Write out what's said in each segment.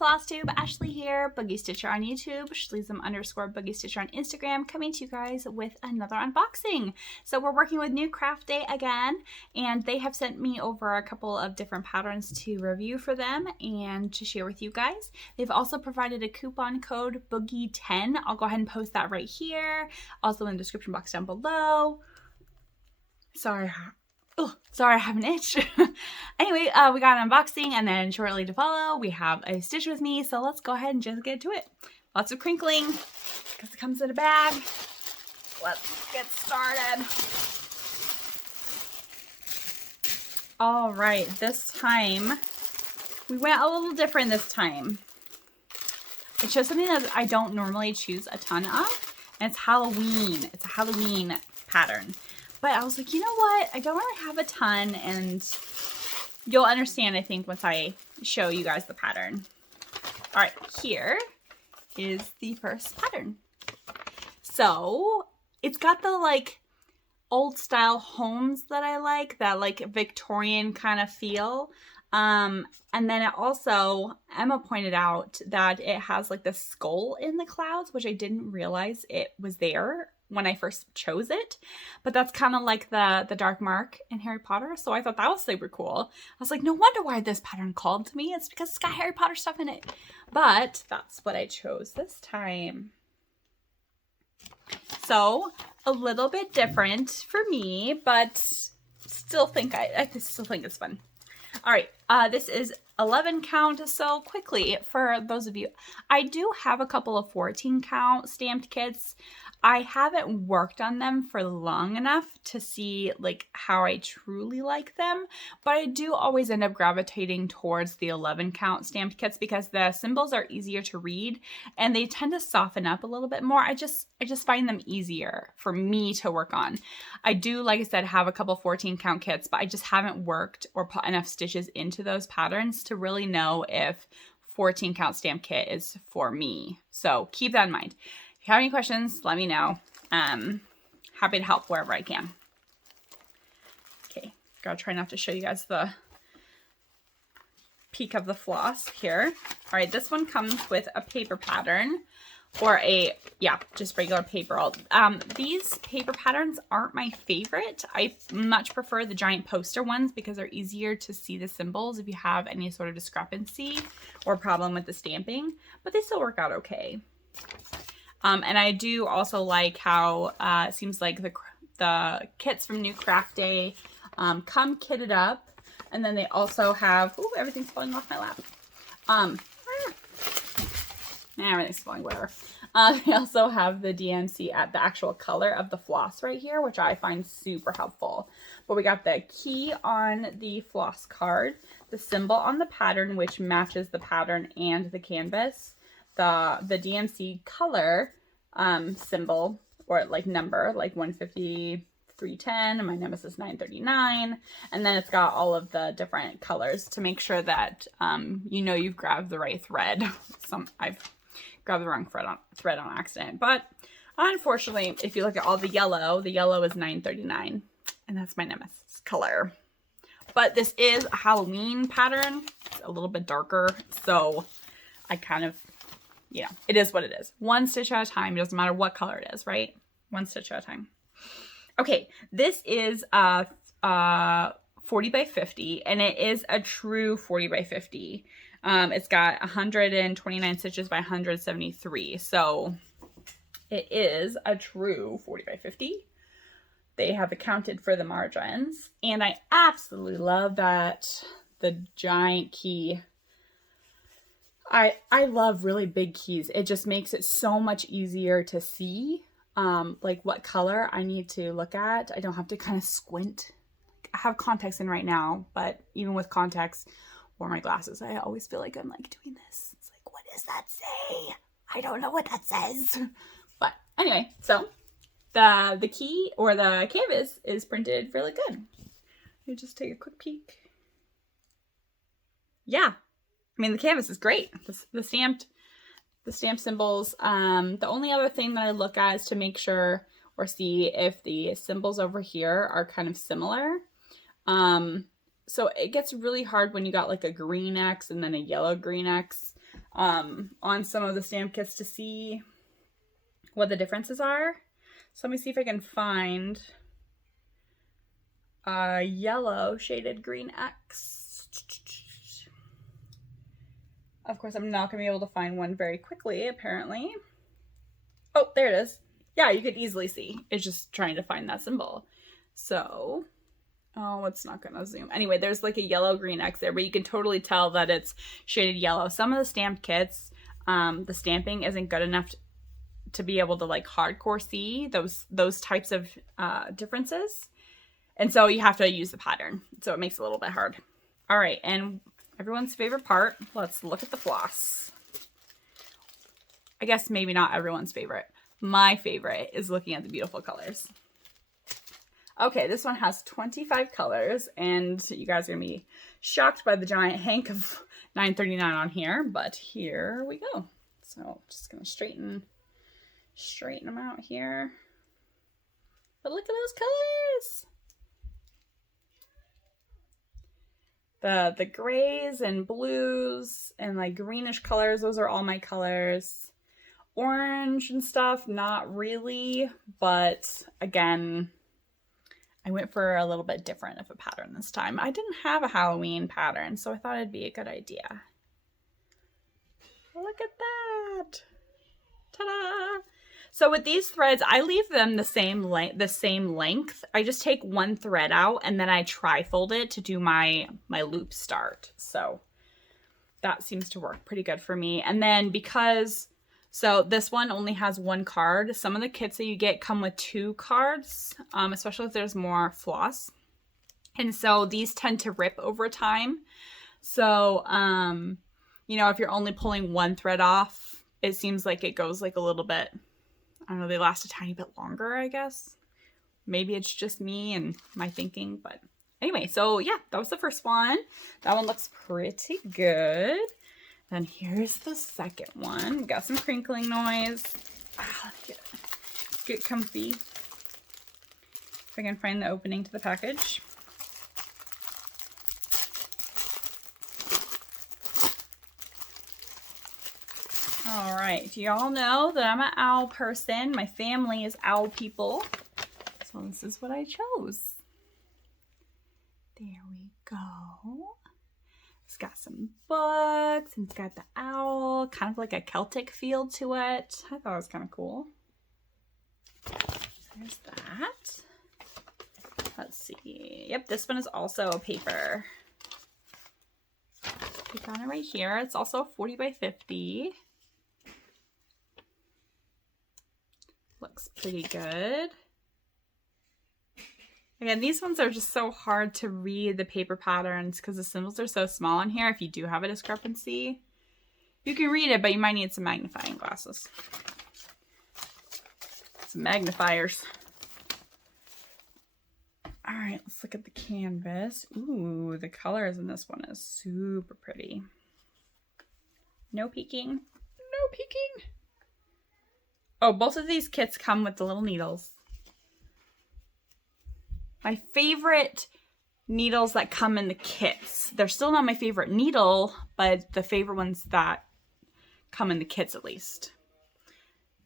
Flosstube, Ashley here, Boogie Stitcher on YouTube, Shleezum_Boogie Stitcher on Instagram, coming to you guys with another unboxing. So we're working with Newcraftday again, and they have sent me over a couple of different patterns to review for them and to share with you guys. They've also provided a coupon code Boogie10. I'll go ahead and post that right here, also in the description box down below. Sorry, I have an itch. Anyway, we got an unboxing, and then shortly to follow, we have a stitch with me. So let's go ahead and just get to it. Lots of crinkling because it comes in a bag. Let's get started. All right, this time we went a little different this time. I chose something that I don't normally choose a ton of, and it's Halloween. It's a Halloween pattern. But I was like, you know what? I don't really have a ton, and you'll understand, I think, once I show you guys the pattern. All right, here is the first pattern. So it's got the like old style homes that I like, that like Victorian kind of feel. And then it also, Emma pointed out that it has like the skull in the clouds, which I didn't realize it was there when I first chose it, but that's kind of like the dark mark in Harry Potter. So I thought that was super cool. I was like, no wonder why this pattern called to me. It's because it's got Harry Potter stuff in it. But that's what I chose this time. So a little bit different for me, but still think I still think it's fun. All right, this is 11 count. So quickly, for those of you, I do have a couple of 14 count stamped kits. I haven't worked on them for long enough to see like how I truly like them, but I do always end up gravitating towards the 11 count stamped kits because the symbols are easier to read and they tend to soften up a little bit more. I just find them easier for me to work on. I do, like I said, have a couple 14 count kits, but I just haven't worked or put enough stitches into those patterns to really know if 14 count stamp kit is for me. So keep that in mind. If you have any questions, let me know. Happy to help wherever I can. Okay, gotta try not to show you guys the peak of the floss here. All right, this one comes with a paper pattern or just regular paper. These paper patterns aren't my favorite. I much prefer the giant poster ones because they're easier to see the symbols if you have any sort of discrepancy or problem with the stamping, but they still work out okay. And I do also like how it seems like the kits from Newcraftday come kitted up, and then they also have, ooh, everything's falling off my lap. Everything's falling, whatever. They also have the DMC at the actual color of the floss right here, which I find super helpful. But we got the key on the floss card, the symbol on the pattern, which matches the pattern and the canvas, the DMC color symbol or like number, like 15310, and my nemesis 939, and then it's got all of the different colors to make sure that you know you've grabbed the right thread. I've grabbed the wrong thread on accident, but unfortunately, if you look at all the yellow is 939, and that's my nemesis color. But this is a Halloween pattern. It's a little bit darker, so I kind of, you know, it is what it is. One stitch at a time. It doesn't matter what color it is, right? One stitch at a time. Okay, this is 40 by 50, and it is a true 40 by 50. It's got 129 stitches by 173, so it is a true 40 by 50. They have accounted for the margins, and I absolutely love that the giant key. I love really big keys. It just makes it so much easier to see like what color I need to look at. I don't have to kind of squint. I have contacts in right now, but even with contacts or my glasses, I always feel like I'm like doing this. It's like, what does that say? I don't know what that says. But anyway, so the key or the canvas is printed really good. You just take a quick peek. Yeah. I mean, the canvas is great. The stamped symbols. The only other thing that I look at is to make sure or see if the symbols over here are kind of similar. So it gets really hard when you got like a green X and then a yellow green X. on some of the stamp kits to see what the differences are. So let me see if I can find a yellow shaded green X. Of course, I'm not going to be able to find one very quickly, apparently. Oh, there it is. Yeah, you could easily see. It's just trying to find that symbol. So, oh, it's not going to zoom. Anyway, there's like a yellow-green X there, but you can totally tell that it's shaded yellow. Some of the stamped kits, the stamping isn't good enough to be able to like hardcore see those types of differences. And so you have to use the pattern. So it makes it a little bit hard. All right, and everyone's favorite part, let's look at the floss. I guess maybe not everyone's favorite. My favorite is looking at the beautiful colors. Okay, this one has 25 colors, and you guys are gonna be shocked by the giant hank of $9.39 on here, but here we go. So just gonna straighten them out here. But look at those colors. The grays and blues and like greenish colors, those are all my colors. Orange and stuff, not really, but again, I went for a little bit different of a pattern this time. I didn't have a Halloween pattern, so I thought it'd be a good idea. Look at that. Ta-da! So with these threads, I leave them the same length. I just take one thread out and then I tri-fold it to do my loop start. So that seems to work pretty good for me. And then so this one only has one card. Some of the kits that you get come with 2 cards, especially if there's more floss. And so these tend to rip over time. So, you know, if you're only pulling one thread off, it seems like it goes like a little bit, I don't know, they last a tiny bit longer, I guess. Maybe it's just me and my thinking, but anyway, so yeah, that was the first one. That one looks pretty good. Then here's the second one. Got some crinkling noise. Get comfy. If I can find the opening to the package. All right, do y'all know that I'm an owl person? My family is owl people. So this is what I chose. There we go. It's got some books and it's got the owl, kind of like a Celtic feel to it. I thought it was kind of cool. There's that. Let's see. Yep, this one is also a paper. Click on it right here. It's also 40 by 50. Looks pretty good. Again, these ones are just so hard to read the paper patterns because the symbols are so small in here. If you do have a discrepancy, you can read it, but you might need some magnifying glasses. Some magnifiers. All right, let's look at the canvas. Ooh, the colors in this one is super pretty. No peeking. No peeking. Oh, both of these kits come with the little needles. My favorite needles that come in the kits. They're still not my favorite needle, but the favorite ones that come in the kits at least.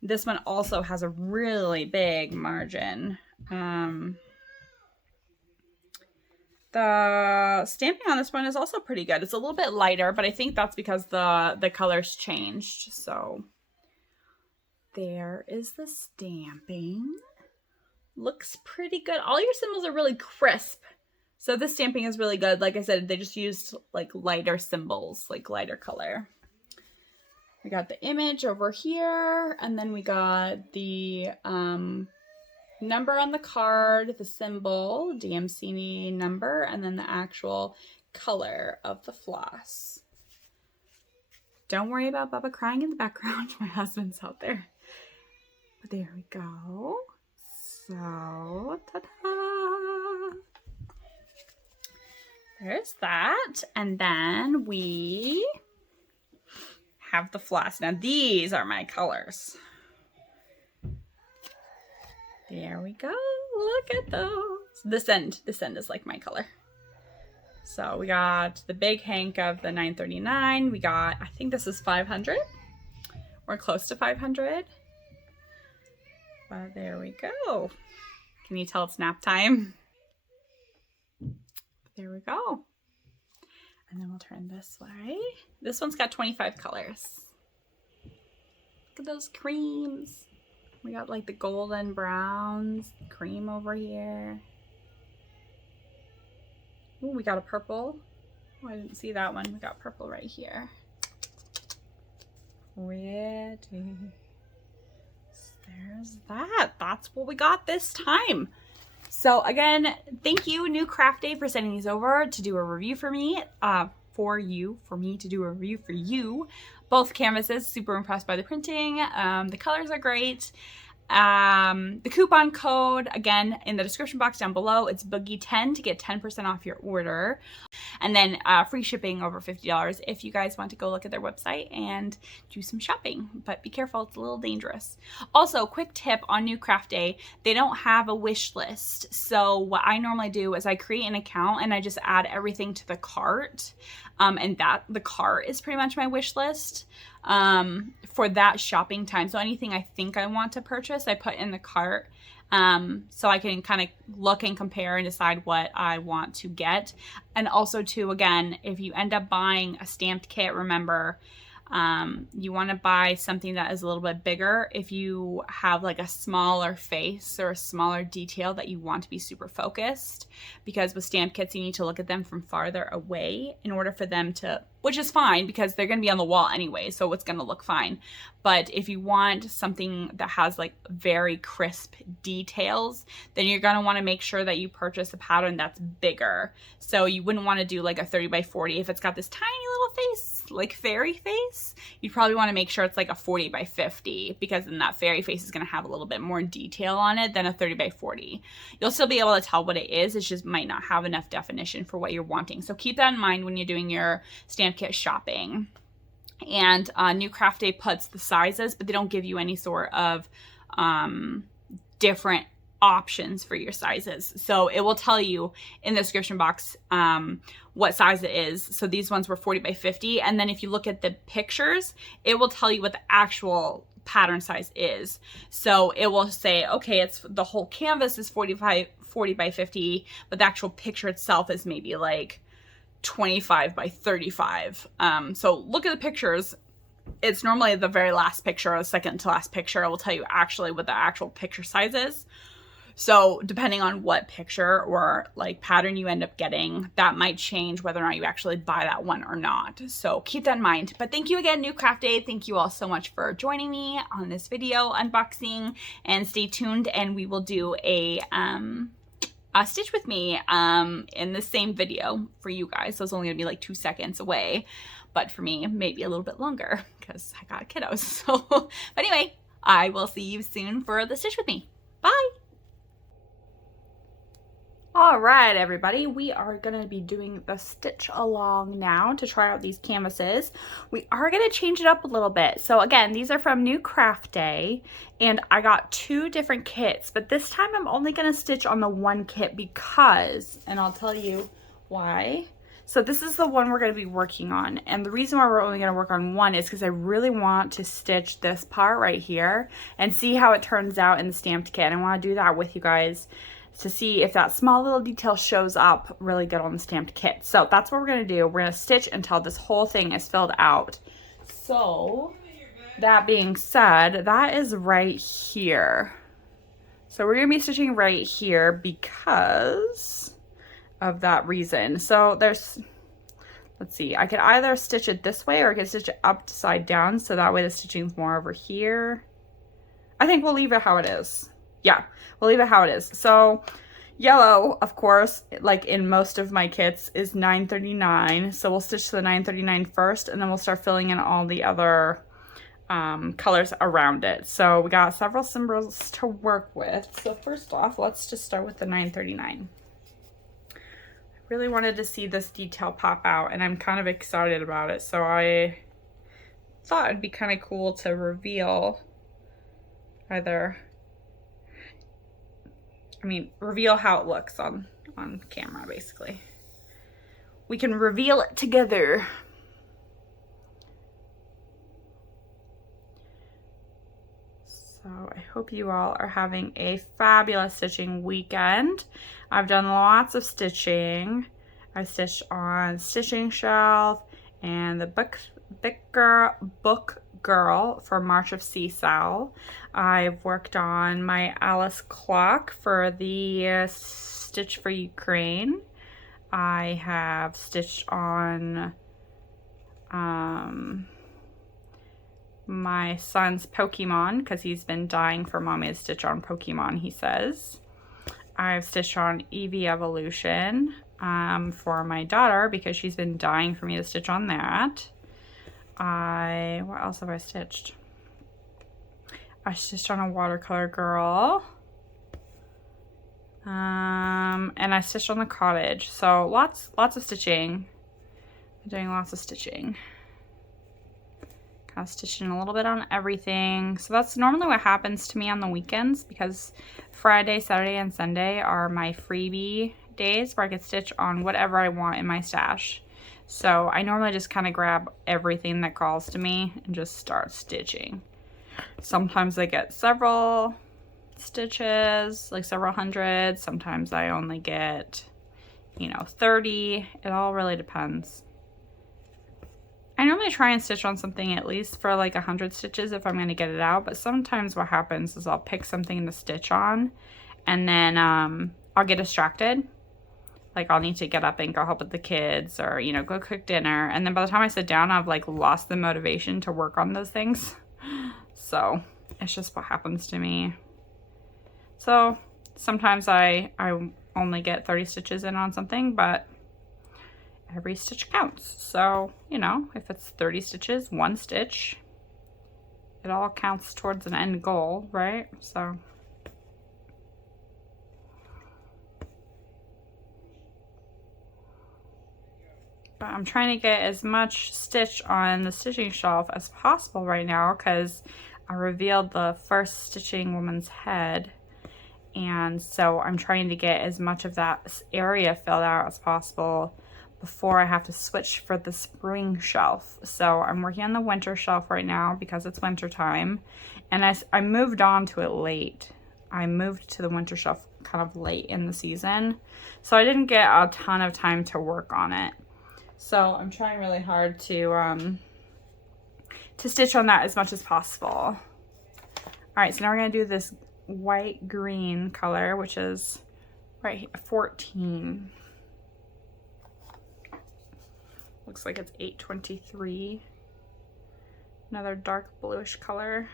This one also has a really big margin. The stamping on this one is also pretty good. It's a little bit lighter, but I think that's because the colors changed. So there is the stamping. Looks pretty good. All your symbols are really crisp. So this stamping is really good. Like I said, they just used like lighter symbols, like lighter color. We got the image over here, and then we got the number on the card, the symbol, DMC number, and then the actual color of the floss. Don't worry about Bubba crying in the background. My husband's out there. But there we go. So, ta-da! There's that. And then we have the floss. Now these are my colors. There we go. Look at those. This end is like my color. So we got the big hank of the $9.39. We got, I think this is 500. We're close to 500. But there we go. Can you tell it's nap time? There we go. And then we'll turn this way. This one's got 25 colors. Look at those creams. We got like the golden browns, cream over here. Ooh, we got a purple. Oh, I didn't see that one. We got purple right here. Pretty. There's that. That's what we got this time. So again, thank you Newcraftday for sending these over to do a review for me, for me to do a review for you. Both canvases, super impressed by the printing. The colors are great. The coupon code, again, in the description box down below, it's Boogie10 to get 10% off your order. And then free shipping over $50 if you guys want to go look at their website and do some shopping. But be careful, it's a little dangerous. Also, quick tip on Newcraftday, they don't have a wish list. So what I normally do is I create an account and I just add everything to the cart. And that the cart is pretty much my wish list for that shopping time. So anything I think I want to purchase, I put in the cart. So I can kind of look and compare and decide what I want to get. And also too, again, if you end up buying a stamped kit, remember, you want to buy something that is a little bit bigger if you have like a smaller face or a smaller detail that you want to be super focused, because with stamp kits you need to look at them from farther away in order for them to, which is fine because they're going to be on the wall anyway, so it's going to look fine. But if you want something that has like very crisp details, then you're going to want to make sure that you purchase a pattern that's bigger. So you wouldn't want to do like a 30 by 40 if it's got this tiny little face, like fairy face. You'd probably want to make sure it's like a 40 by 50, because then that fairy face is going to have a little bit more detail on it than a 30 by 40. You'll still be able to tell what it is, it just might not have enough definition for what you're wanting. So keep that in mind when you're doing your stamp kit shopping. And Newcraftday puts the sizes, but they don't give you any sort of different options for your sizes. So it will tell you in the description box what size it is. So these ones were 40 by 50. And then if you look at the pictures, it will tell you what the actual pattern size is. So it will say, okay, it's the whole canvas is 40 by 50, but the actual picture itself is maybe like 25 by 35. So look at the pictures. It's normally the very last picture or the second to last picture. It will tell you actually what the actual picture size is. So depending on what picture or like pattern you end up getting, that might change whether or not you actually buy that one or not. So keep that in mind. But thank you again, Newcraftday. Thank you all so much for joining me on this video unboxing, and stay tuned and we will do a stitch with me in the same video for you guys. So it's only gonna be like 2 seconds away, but for me maybe a little bit longer because I got kiddos. So but anyway, I will see you soon for the stitch with me. Bye. All right, everybody, we are going to be doing the stitch along now to try out these canvases. We are going to change it up a little bit. So again, these are from Newcraftday, and I got 2 different kits, but this time I'm only going to stitch on the one kit because, and I'll tell you why. So this is the one we're going to be working on, and the reason why we're only going to work on one is because I really want to stitch this part right here and see how it turns out in the stamped kit. I want to do that with you guys to see if that small little detail shows up really good on the stamped kit. So that's what we're going to do. We're going to stitch until this whole thing is filled out. So that being said, that is right here. So we're going to be stitching right here because of that reason. So there's, let's see, I could either stitch it this way or I could stitch it upside down, so that way the stitching is more over here. I think we'll leave it how it is. Yeah, we'll leave it how it is. So yellow, of course, like in most of my kits, is $9.39. So we'll stitch to the $9.39 first, and then we'll start filling in all the other colors around it. So we got several symbols to work with. So first off, let's just start with the $9.39. I really wanted to see this detail pop out, and I'm kind of excited about it. So I thought it'd be kind of cool to reveal either, reveal how it looks on camera, basically. we can reveal it together. So I hope you all are having a fabulous stitching weekend. I've done lots of stitching. I stitched on Stitching Shelf and the Book Girl for March of Seasell. I've worked on my Alice clock for the Stitch for Ukraine. I have stitched on my son's Pokemon because he's been dying for mommy to stitch on Pokemon, he says. I've stitched on Eevee Evolution for my daughter because she's been dying for me to stitch on that. What else have I stitched? I stitched on a watercolor girl. And I stitched on the cottage. So lots of stitching. I'm doing lots of stitching. Kind of stitching a little bit on everything. So that's normally what happens to me on the weekends because Friday, Saturday, and Sunday are my freebie days where I can stitch on whatever I want in my stash. So I normally just kind of grab everything that calls to me and just start stitching. Sometimes I get several stitches, like several hundred. Sometimes I only get, 30. It all really depends. I normally try and stitch on something at least for like 100 stitches if I'm going to get it out, but sometimes what happens is I'll pick something to stitch on and then I'll get distracted. Like I'll need to get up and go help with the kids or, go cook dinner. And then by the time I sit down, I've like lost the motivation to work on those things. So it's just what happens to me. So sometimes I only get 30 stitches in on something, but every stitch counts. So, if it's 30 stitches, one stitch, it all counts towards an end goal, right? So. But I'm trying to get as much stitch on the stitching shelf as possible right now because I revealed the first stitching woman's head. And so I'm trying to get as much of that area filled out as possible before I have to switch for the spring shelf. So I'm working on the winter shelf right now because it's winter time. And I moved on to it late. I moved to the winter shelf kind of late in the season. So I didn't get a ton of time to work on it. So I'm trying really hard to stitch on that as much as possible. All right, so now we're gonna do this white green color, which is right here, 14. Looks like it's 823. Another dark bluish color.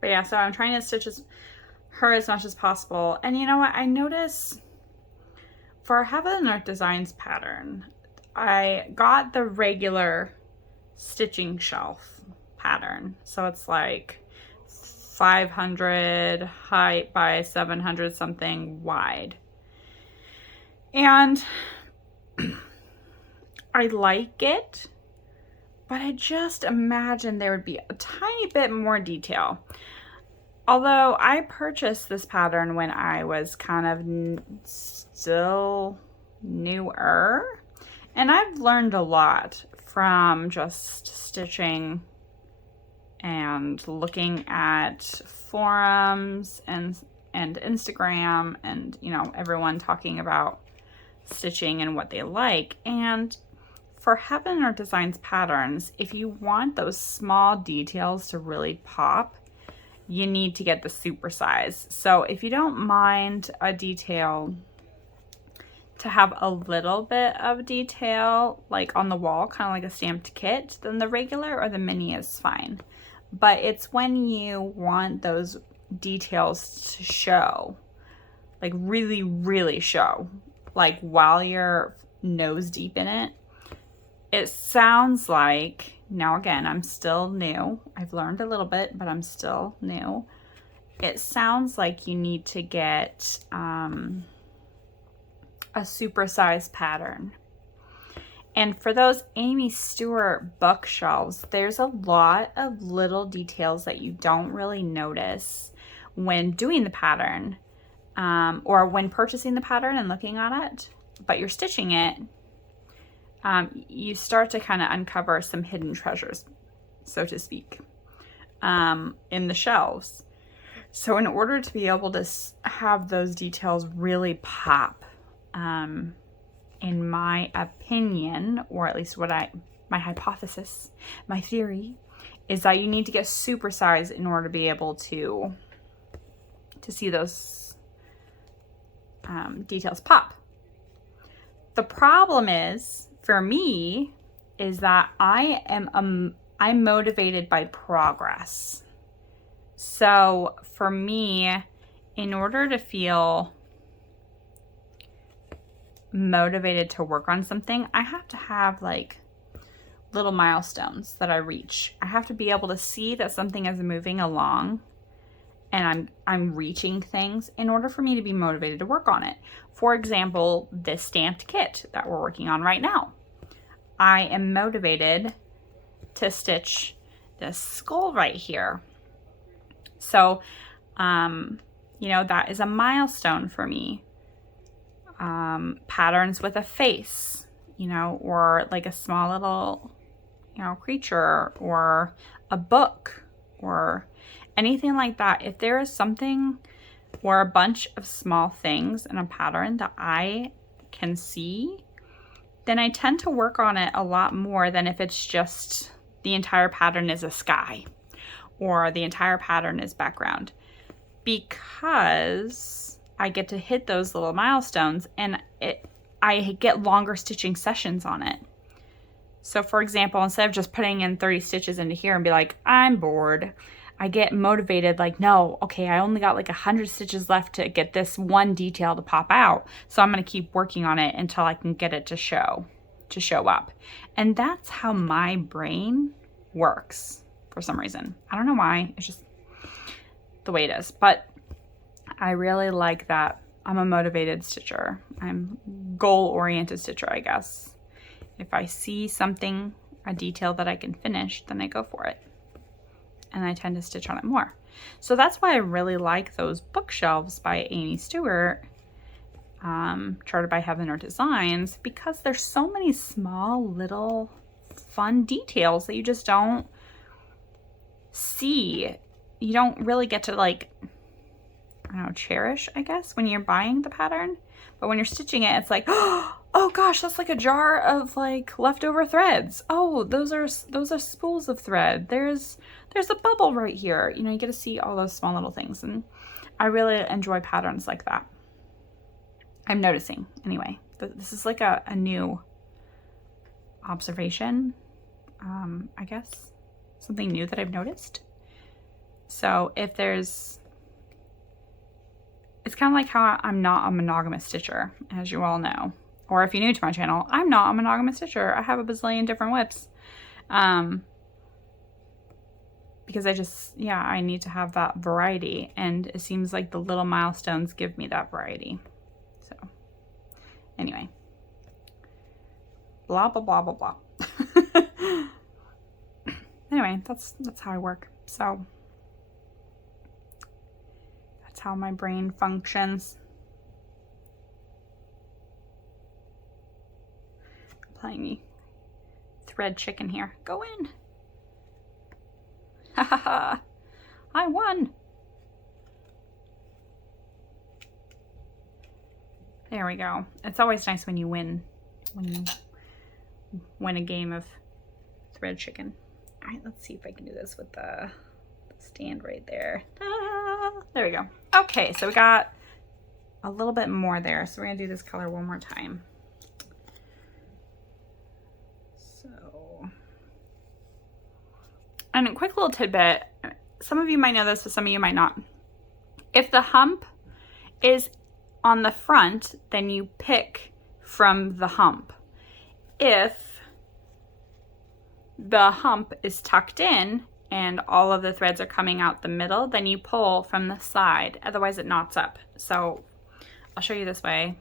But yeah, so I'm trying to stitch her as much as possible. And you know what? I notice for Heaven and Earth Designs pattern, I got the regular stitching shelf pattern. So it's like 500 height by 700 something wide. And I like it, but I just imagine there would be a tiny bit more detail. Although I purchased this pattern when I was kind of still newer, and I've learned a lot from just stitching and looking at forums and Instagram and, everyone talking about stitching and what they like. And for Heaven or Designs patterns, if you want those small details to really pop, you need to get the super size. So if you don't mind a detail to have a little bit of detail like on the wall, kind of like a stamped kit, then the regular or the mini is fine. But it's when you want those details to show, like really, really show, like while you're nose deep in it. It sounds like, now again, I'm still new. I've learned a little bit, but I'm still new. It sounds like you need to get a supersized pattern. And for those Amy Stewart bookshelves, there's a lot of little details that you don't really notice when doing the pattern, or when purchasing the pattern and looking at it, but you're stitching it, you start to kind of uncover some hidden treasures, so to speak, in the shelves. So in order to be able to have those details really pop, in my opinion, or at least my hypothesis, my theory, is that you need to get supersized in order to be able to see those details pop. The problem is, for me, is that I'm motivated by progress. So for me, in order to feel motivated to work on something, I have to have like little milestones that I reach. I have to be able to see that something is moving along and I'm reaching things in order for me to be motivated to work on it. For example, this stamped kit that we're working on right now. I am motivated to stitch this skull right here. So, you know, that is a milestone for me. Patterns with a face, you know, or like a small little, you know, creature, or a book, or anything like that. If there is something or a bunch of small things in a pattern that I can see, then I tend to work on it a lot more than if it's just the entire pattern is a sky or the entire pattern is background, because I get to hit those little milestones and I get longer stitching sessions on it. So for example, instead of just putting in 30 stitches into here and be like, I'm bored, I get motivated like, no, okay, I only got like 100 stitches left to get this one detail to pop out. So I'm going to keep working on it until I can get it to show up. And that's how my brain works for some reason. I don't know why, it's just the way it is. But I really like that I'm a motivated stitcher. I'm goal-oriented stitcher, I guess. If I see something, a detail that I can finish, then I go for it. And I tend to stitch on it more. So that's why I really like those bookshelves by Amy Stewart, charted by Heaven or Designs, because there's so many small little fun details that you just don't see. You don't really get to, like, I don't know, cherish, I guess, when you're buying the pattern. But when you're stitching it, it's like, oh gosh, that's like a jar of like leftover threads. Oh, those are spools of thread. There's a bubble right here. You know, you get to see all those small little things, and I really enjoy patterns like that. I'm noticing, anyway. This is like a new observation, I guess. Something new that I've noticed. So if there's, it's kind of like how I'm not a monogamous stitcher, as you all know. Or if you're new to my channel, I'm not a monogamous stitcher. I have a bazillion different whips. Because I need to have that variety. And it seems like the little milestones give me that variety. So, anyway. Blah, blah, blah, blah, blah. Anyway, that's how I work. So, that's how my brain functions. Playing me thread chicken here. Go in. Ha ha ha. I won. There we go. It's always nice when you win a game of thread chicken. All right, let's see if I can do this with the stand right there. There we go. Okay, so we got a little bit more there. So we're gonna do this color one more time. And a quick little tidbit, some of you might know this, but some of you might not. If the hump is on the front, then you pick from the hump. If the hump is tucked in and all of the threads are coming out the middle, then you pull from the side. Otherwise it knots up. So I'll show you this way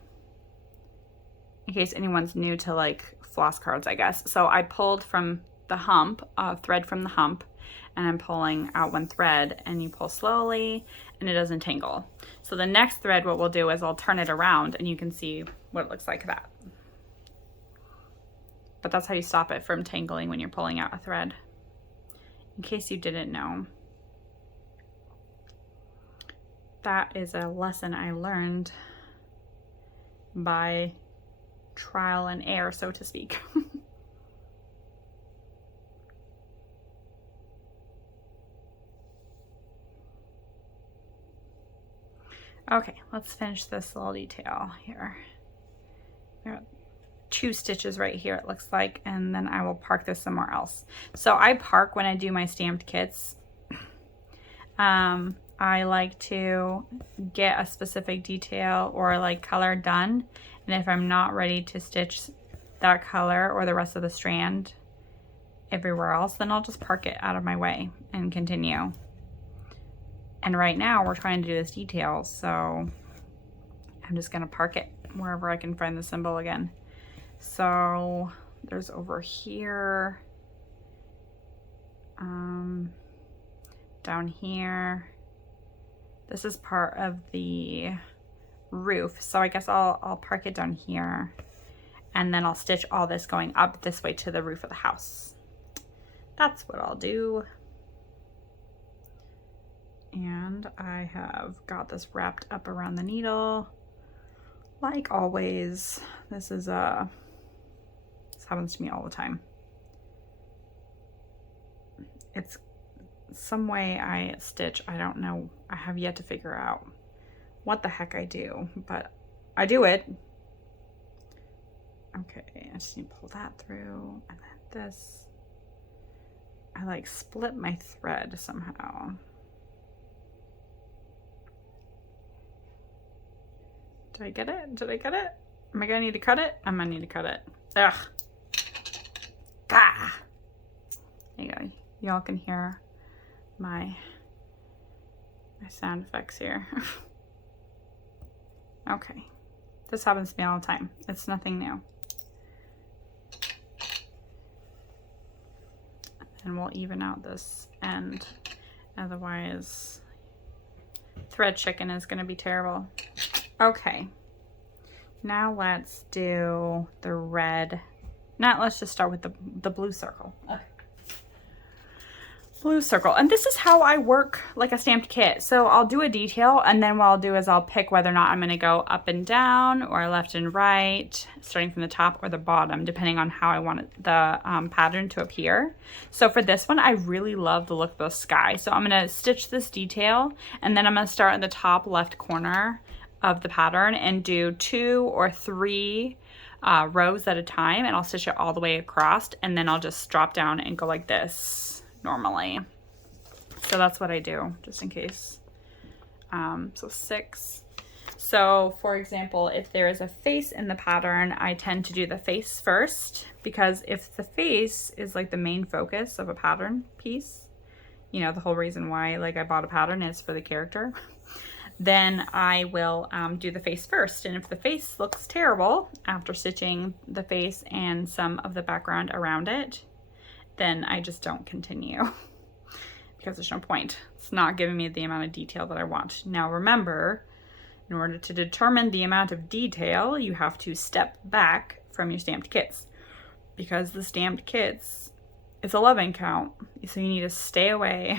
in case anyone's new to like floss cards, I guess. So I pulled from the hump, thread from the hump, and I'm pulling out one thread, and you pull slowly and it doesn't tangle. So the next thread, what we'll do is I'll turn it around and you can see what it looks like that. But that's how you stop it from tangling when you're pulling out a thread, in case you didn't know. That is a lesson I learned by trial and error, so to speak. Okay, let's finish this little detail here. There are 2 stitches right here, it looks like, and then I will park this somewhere else. So I park when I do my stamped kits. I like to get a specific detail or like color done, and if I'm not ready to stitch that color or the rest of the strand everywhere else, then I'll just park it out of my way and continue. And right now we're trying to do this detail, so I'm just gonna park it wherever I can find the symbol again. So there's over here, down here. This is part of the roof, so I guess I'll park it down here, and then I'll stitch all this going up this way to the roof of the house. That's what I'll do. And I have got this wrapped up around the needle, like always. This happens to me all the time. It's some way I stitch, I don't know, I have yet to figure out what the heck I do, but I do it. Okay, I just need to pull that through, and then this, I like split my thread somehow. Did I get it? Did I get it? Am I gonna need to cut it? I'm gonna need to cut it. Ugh. Gah! There you go. Y'all can hear my sound effects here. Okay. This happens to me all the time. It's nothing new. And we'll even out this end. Otherwise, thread chicken is gonna be terrible. Okay, now let's do the red. Now let's just start with the blue circle. Okay. Blue circle, and this is how I work like a stamped kit. So I'll do a detail, and then what I'll do is I'll pick whether or not I'm gonna go up and down or left and right, starting from the top or the bottom, depending on how I want the pattern to appear. So for this one, I really love the look of the sky. So I'm gonna stitch this detail, and then I'm gonna start in the top left corner of the pattern and do 2 or 3 rows at a time, and I'll stitch it all the way across, and then I'll just drop down and go like this normally. So that's what I do, just in case. So 6. So for example, if there is a face in the pattern, I tend to do the face first, because if the face is like the main focus of a pattern piece, you know, the whole reason why like I bought a pattern is for the character, then I will do the face first. And if the face looks terrible after stitching the face and some of the background around it, then I just don't continue because there's no point. It's not giving me the amount of detail that I want. Now remember, in order to determine the amount of detail, you have to step back from your stamped kits, because the stamped kits, it's 11 count, so you need to stay away.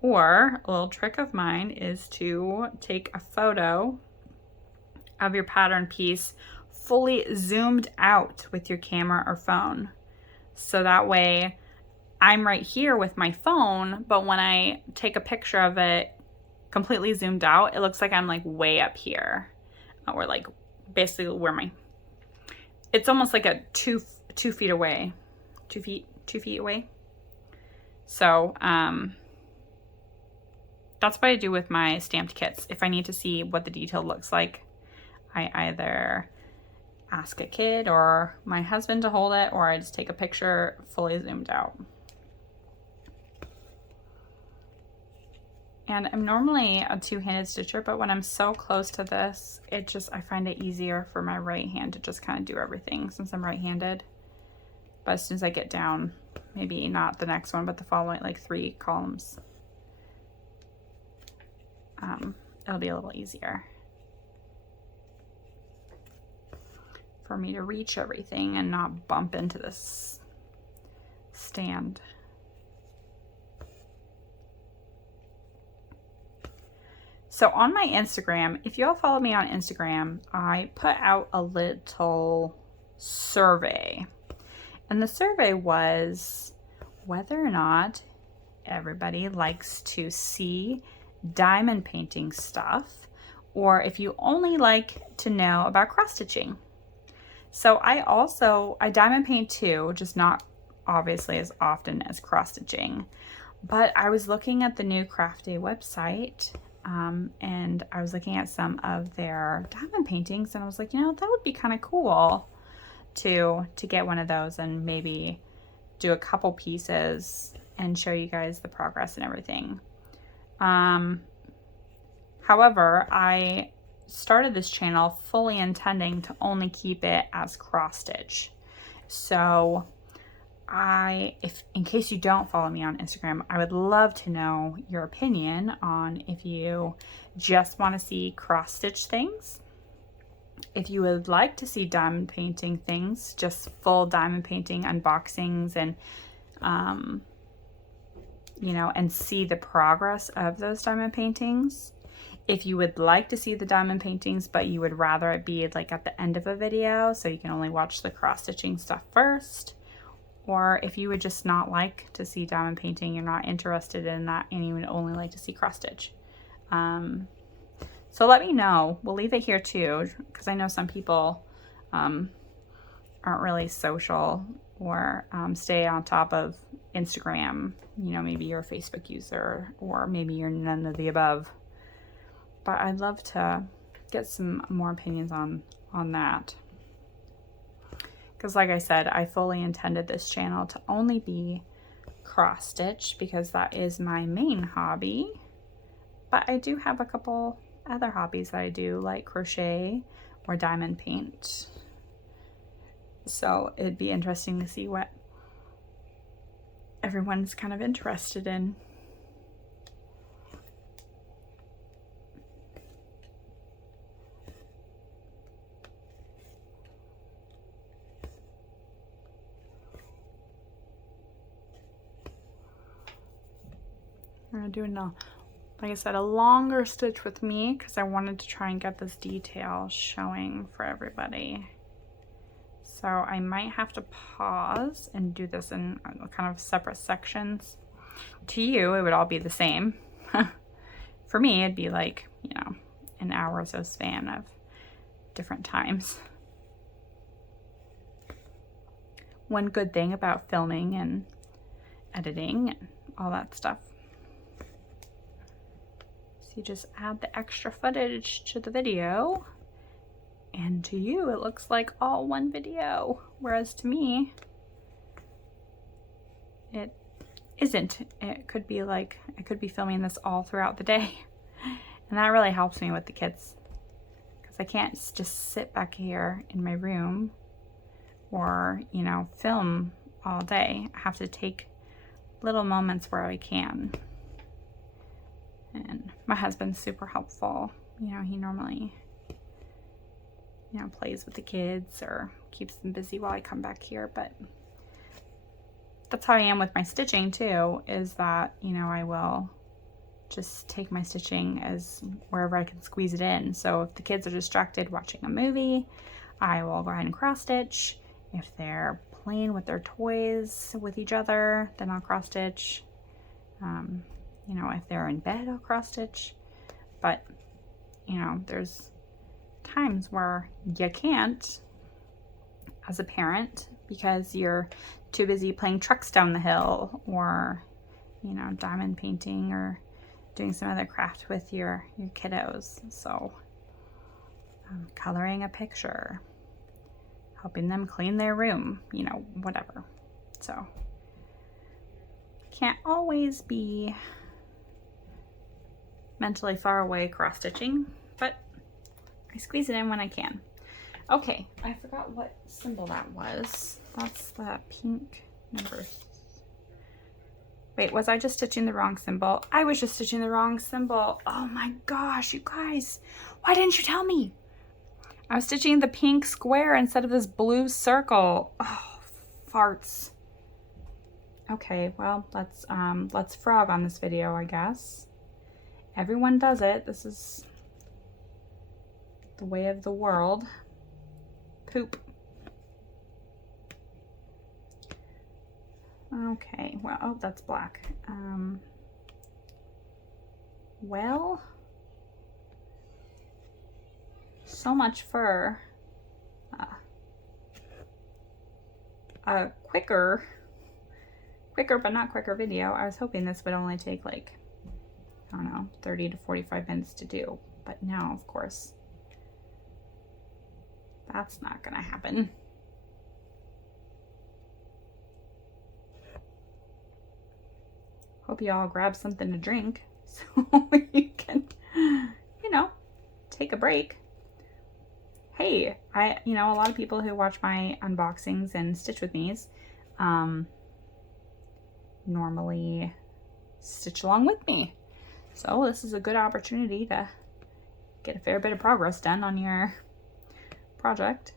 Or a little trick of mine is to take a photo of your pattern piece fully zoomed out with your camera or phone. So that way I'm right here with my phone, but when I take a picture of it completely zoomed out, it looks like I'm like way up here, or like basically where my, it's almost like a 2 feet away, 2 feet away. So, that's what I do with my stamped kits. If I need to see what the detail looks like, I either ask a kid or my husband to hold it, or I just take a picture fully zoomed out. And I'm normally a two-handed stitcher, but when I'm so close to this, I find it easier for my right hand to just kind of do everything since I'm right-handed. But as soon as I get down, maybe not the next one, but the following like 3 columns, it'll be a little easier for me to reach everything and not bump into this stand. So on my Instagram, if you all follow me on Instagram, I put out a little survey. And the survey was whether or not everybody likes to see diamond painting stuff, or if you only like to know about cross stitching. So I diamond paint too, just not obviously as often as cross stitching. But I was looking at the Newcraftday website, and I was looking at some of their diamond paintings, and I was like, you know, that would be kind of cool to get one of those and maybe do a couple pieces and show you guys the progress and everything. However, I started this channel fully intending to only keep it as cross stitch. So in case you don't follow me on Instagram, I would love to know your opinion on if you just want to see cross stitch things, if you would like to see diamond painting things, just full diamond painting unboxings and, you know, and see the progress of those diamond paintings. If you would like to see the diamond paintings, but you would rather it be like at the end of a video, so you can only watch the cross stitching stuff first. Or if you would just not like to see diamond painting, you're not interested in that, and you would only like to see cross stitch. So let me know. We'll leave it here too, because I know some people aren't really social or stay on top of Instagram. You know, maybe you're a Facebook user, or maybe you're none of the above. But I'd love to get some more opinions on that. Because like I said, I fully intended this channel to only be cross stitch because that is my main hobby. But I do have a couple other hobbies that I do, like crochet or diamond paint. So it'd be interesting to see what everyone's kind of interested in. I'm gonna do like I said, a longer stitch with me because I wanted to try and get this detail showing for everybody. So I might have to pause and do this in kind of separate sections. To you, it would all be the same. For me, it'd be like, you know, an hour or so span of different times. One good thing about filming and editing and all that stuff, you just add the extra footage to the video, and to you it looks like all one video, whereas to me it isn't. It could be like I could be filming this all throughout the day, and that really helps me with the kids, because I can't just sit back here in my room or, you know, film all day. I have to take little moments where I can. And my husband's super helpful. You know, he normally, you know, plays with the kids or keeps them busy while I come back here. But that's how I am with my stitching too, is that, you know, I will just take my stitching as wherever I can squeeze it in. So if the kids are distracted watching a movie, I will go ahead and cross stitch. If they're playing with their toys with each other, then I'll cross stitch. You know, if they're in bed, I'll cross stitch. But, you know, there's times where you can't as a parent because you're too busy playing trucks down the hill, or, you know, diamond painting or doing some other craft with your kiddos. So coloring a picture, helping them clean their room, you know, whatever. So can't always be mentally far away cross stitching, but I squeeze it in when I can. Okay, I forgot what symbol that was. That's the pink number. Wait, was I just stitching the wrong symbol? I was just stitching the wrong symbol. Oh my gosh, you guys. Why didn't you tell me? I was stitching the pink square instead of this blue circle. Oh, farts. Okay, well, let's frog on this video, I guess. Everyone does it. This is the way of the world. Poop. Okay, well, oh, that's black. Well, so much for a quicker but not quicker video. I was hoping this would only take like, I don't know, 30 to 45 minutes to do, but now, of course, that's not gonna happen. Hope you all grab something to drink so you can, you know, take a break. Hey, you know, a lot of people who watch my unboxings and stitch with me's normally stitch along with me. So this is a good opportunity to get a fair bit of progress done on your project.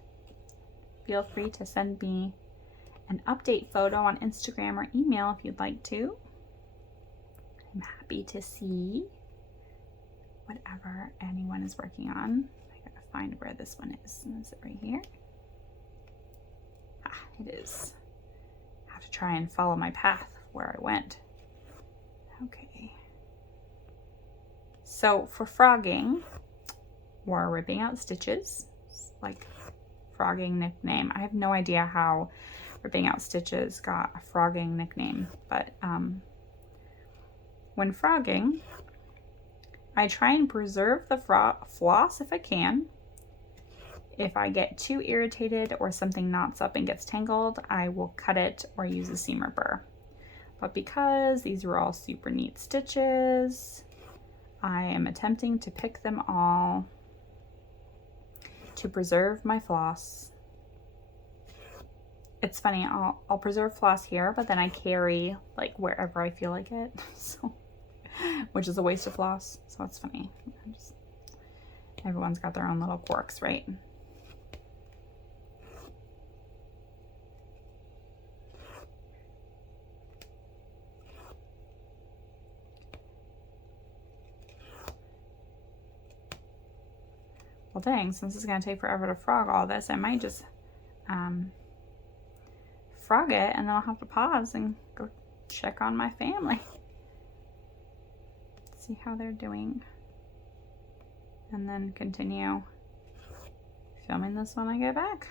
Feel free to send me an update photo on Instagram or email if you'd like to. I'm happy to see whatever anyone is working on. I gotta find where this one is. Is it right here? Ah, it is. I have to try and follow my path where I went. Okay. So for frogging or ripping out stitches, like frogging nickname. I have no idea how ripping out stitches got a frogging nickname, but when frogging, I try and preserve the floss if I can. If I get too irritated or something knots up and gets tangled, I will cut it or use a seam ripper. But because these are all super neat stitches, I am attempting to pick them all to preserve my floss. It's funny, I'll preserve floss here, but then I carry like wherever I feel like it. So, which is a waste of floss. So it's funny. Everyone's got their own little quirks, right? Well, dang, since it's going to take forever to frog all this, I might just frog it, and then I'll have to pause and go check on my family. See how they're doing. And then continue filming this when I get back.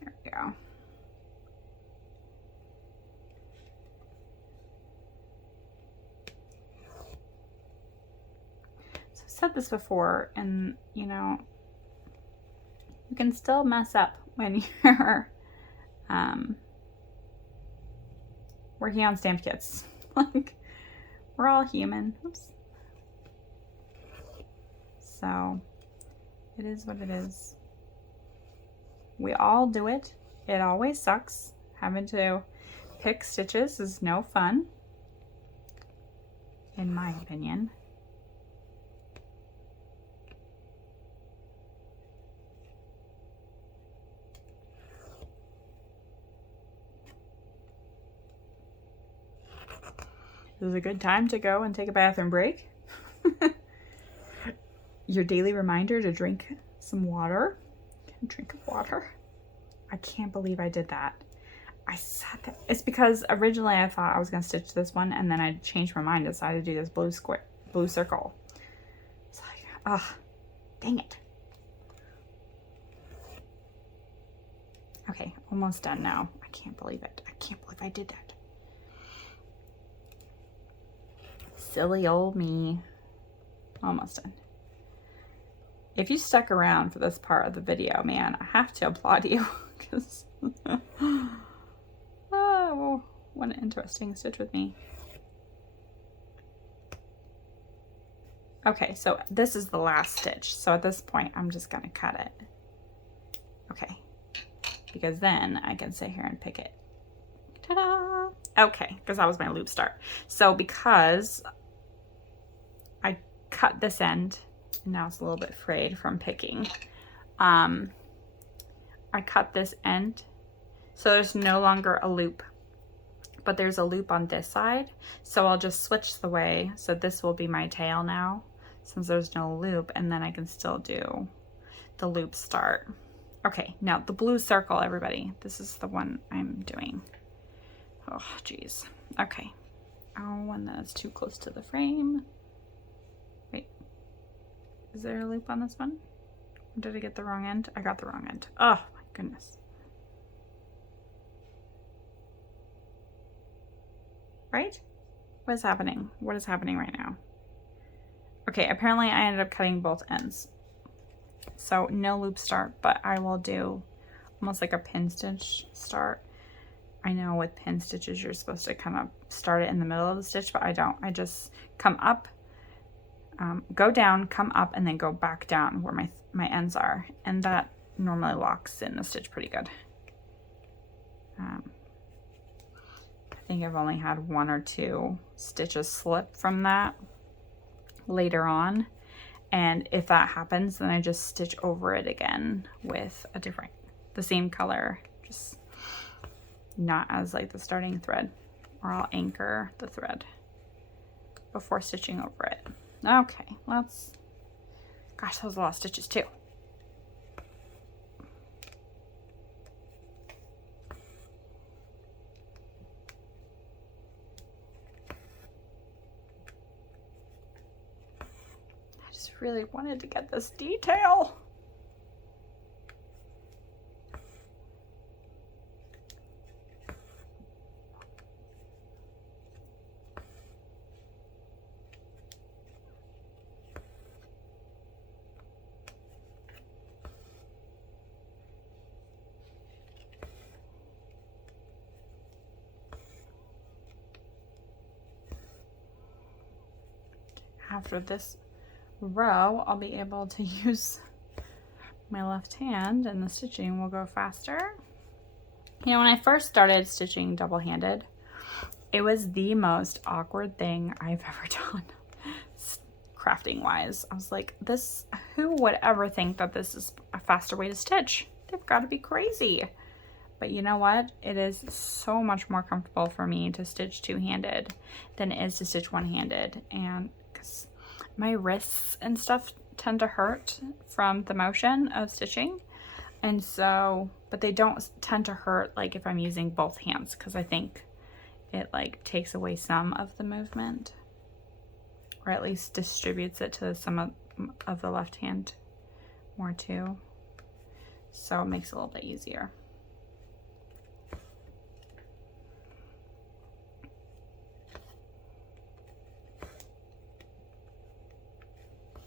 There we go. So I've said this before, and you know, you can still mess up when you're working on stamped kits. Like, we're all human. Oops. So it is what it is. We all do it. It always sucks. Having to pick stitches is no fun, in my opinion. This is a good time to go and take a bathroom break. Your daily reminder to drink some water. Drink water. I can't believe I did that. I said that. It's because originally I thought I was going to stitch this one, and then I changed my mind and decided to do this blue circle. It's like, ah, dang it. Okay, almost done now. I can't believe it. I can't believe I did that. Silly old me. Almost done. If you stuck around for this part of the video, man, I have to applaud you, because what an interesting stitch with me. Okay, so this is the last stitch. So at this point, I'm just gonna cut it. Okay, because then I can sit here and pick it. Ta-da! Okay, because that was my loop start. So because I cut this end, and now it's a little bit frayed from picking, I cut this end, so there's no longer a loop, but there's a loop on this side. So I'll just switch the way. So this will be my tail now, since there's no loop, and then I can still do the loop start. Okay, now the blue circle, everybody. This is the one I'm doing. Oh, geez. Okay. Oh, one that's too close to the frame. Wait. Is there a loop on this one? Or did I get the wrong end? I got the wrong end. Oh, my goodness. Right? What is happening? What is happening right now? Okay, apparently I ended up cutting both ends. So no loop start, but I will do almost like a pin stitch start. I know with pin stitches you're supposed to kind of start it in the middle of the stitch, but I don't. I just come up, go down, come up, and then go back down where my ends are. And that normally locks in the stitch pretty good. I think I've only had 1 or 2 stitches slip from that later on. And if that happens, then I just stitch over it again with the same color, just not as like the starting thread, or I'll anchor the thread before stitching over it. Okay, gosh, that was a lot of stitches too. I just really wanted to get this detail. After this row, I'll be able to use my left hand and the stitching will go faster. You know, when I first started stitching double-handed, it was the most awkward thing I've ever done, crafting wise. I was like, who would ever think that this is a faster way to stitch? They've got to be crazy. But you know what? It is so much more comfortable for me to stitch two-handed than it is to stitch one-handed. And because my wrists and stuff tend to hurt from the motion of stitching. And so, but they don't tend to hurt like if I'm using both hands, because I think it like takes away some of the movement, or at least distributes it to some of the left hand more too. So it makes it a little bit easier.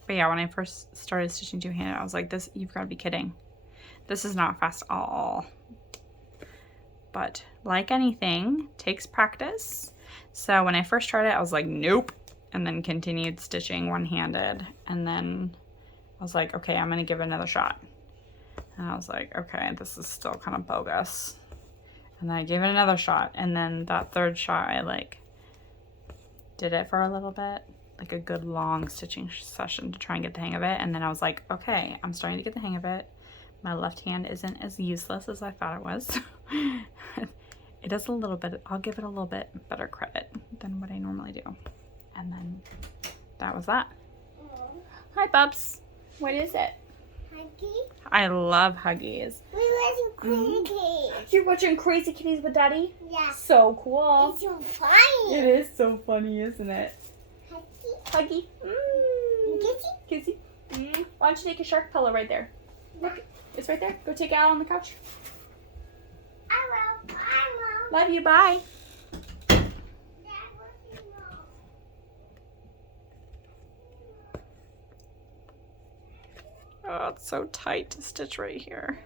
But yeah, when I first started stitching two-handed, I was like, you've got to be kidding. This is not fast at all. But like anything, takes practice. So when I first tried it, I was like, nope. And then continued stitching one-handed. And then I was like, okay, I'm going to give it another shot. And I was like, okay, this is still kind of bogus. And then I gave it another shot. And then that third shot, I like did it for a little bit, like a good long stitching session to try and get the hang of it. And then I was like, okay, I'm starting to get the hang of it. My left hand isn't as useless as I thought it was. It does a little bit, I'll give it a little bit better credit than what I normally do. And then that was that. Hi, Bubs. What is it? Huggy? I love Huggies. We're watching Crazy Kitties. You're watching Crazy Kitties with Daddy? Yeah. So cool. It's so funny. It is so funny, isn't it? Huggy? Huggy. Kissy? Kissy. Why don't you take a shark pillow right there? Look, it's right there. Go take it out on the couch. I will. I will. Love you. Bye. Dad, what's your mom? Oh, it's so tight to stitch right here.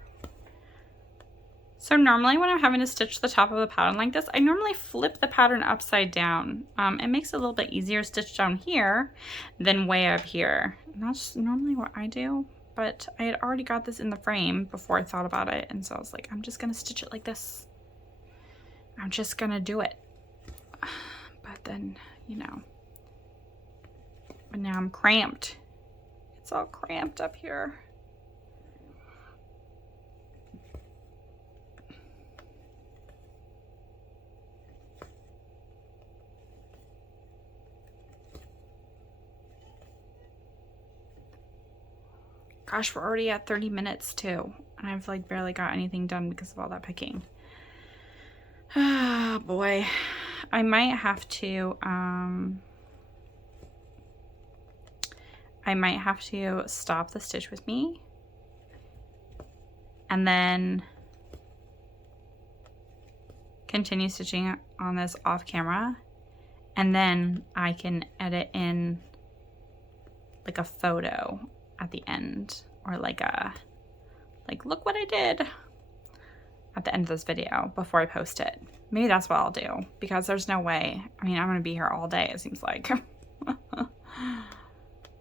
So normally when I'm having to stitch the top of the pattern like this, I normally flip the pattern upside down. It makes it a little bit easier to stitch down here than way up here. And that's normally what I do, but I had already got this in the frame before I thought about it. And so I was like, I'm just gonna stitch it like this. I'm just gonna do it. But then, you know, but now I'm cramped. It's all cramped up here. Gosh, we're already at 30 minutes too. And I've like barely got anything done because of all that picking. Ah, boy. I might have to, stop the stitch with me. And then continue stitching on this off camera. And then I can edit in like a photo at the end, or like look what I did at the end of this video before I post it. Maybe that's what I'll do, because there's no way. I mean, I'm gonna be here all day, it seems like.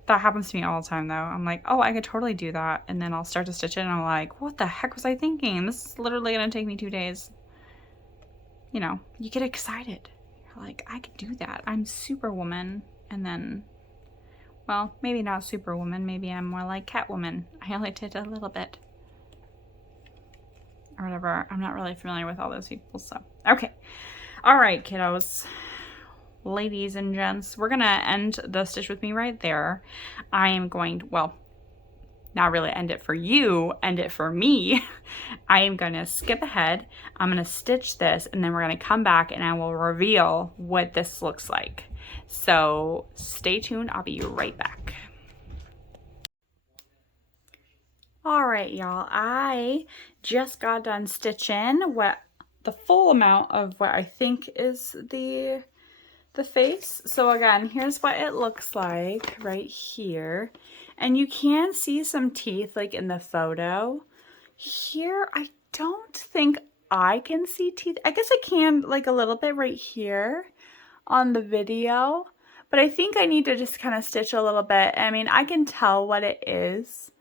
That happens to me all the time though. I'm like, oh, I could totally do that, and then I'll start to stitch it and I'm like, what the heck was I thinking? This is literally gonna take me 2 days. You know, you get excited. You're like, I could do that. I'm Superwoman. And then, well, maybe not Superwoman, maybe I'm more like Catwoman. I only did a little bit. Or whatever. I'm not really familiar with all those people, so. Okay. All right, kiddos. Ladies and gents, we're gonna end the stitch with me right there. I am going to, well, not really end it for you, end it for me. I am gonna skip ahead. I'm gonna stitch this, and then we're gonna come back and I will reveal what this looks like. So stay tuned, I'll be right back. All right, y'all, I just got done stitching what the full amount of what I think is the face. So again, here's what it looks like right here. And you can see some teeth like in the photo. Here, I don't think I can see teeth. I guess I can like a little bit right here on the video, but I think I need to just kind of stitch a little bit. I mean, I can tell what it is,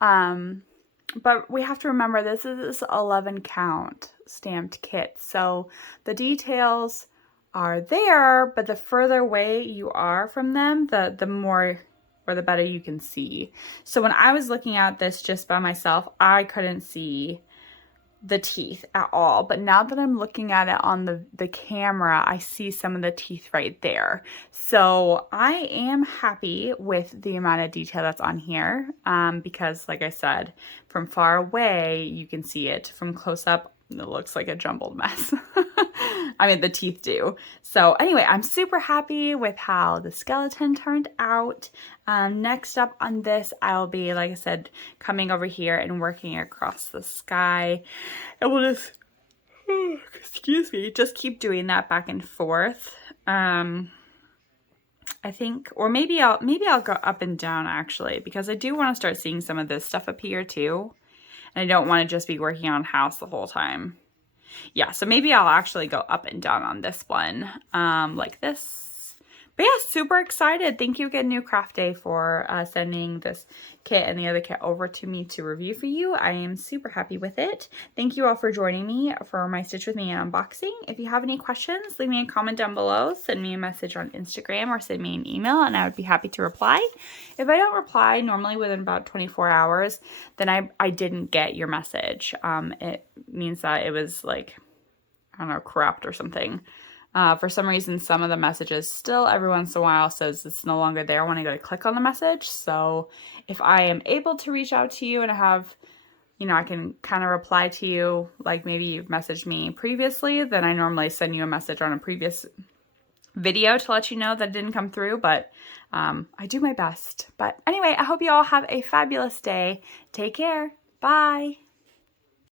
but we have to remember this is 11 count stamped kit, so the details are there, but the further away you are from them, the more or the better you can see. So when I was looking at this just by myself, I couldn't see the teeth at all, but now that I'm looking at it on the camera, I see some of the teeth right there. So I am happy with the amount of detail that's on here, because like I said, from far away you can see it. From close up, it looks like a jumbled mess. I mean, the teeth do. So anyway, I'm super happy with how the skeleton turned out. Next up on this, I'll be, like I said, coming over here and working across the sky. And we'll just, excuse me, just keep doing that back and forth. I think, or maybe I'll go up and down actually, because I do want to start seeing some of this stuff up here too. And I don't want to just be working on house the whole time. Yeah, so maybe I'll actually go up and down on this one, like this. But yeah, super excited. Thank you again, Newcraftday, for sending this kit and the other kit over to me to review for you. I am super happy with it. Thank you all for joining me for my Stitch With Me unboxing. If you have any questions, leave me a comment down below, send me a message on Instagram, or send me an email, and I would be happy to reply. If I don't reply, normally within about 24 hours, then I didn't get your message. It means that it was like, I don't know, corrupt or something. For some reason, some of the messages still every once in a while says it's no longer there when I go to click on the message. So if I am able to reach out to you and I have, you know, I can kind of reply to you, like maybe you've messaged me previously, then I normally send you a message on a previous video to let you know that it didn't come through, but I do my best. But anyway, I hope you all have a fabulous day. Take care. Bye.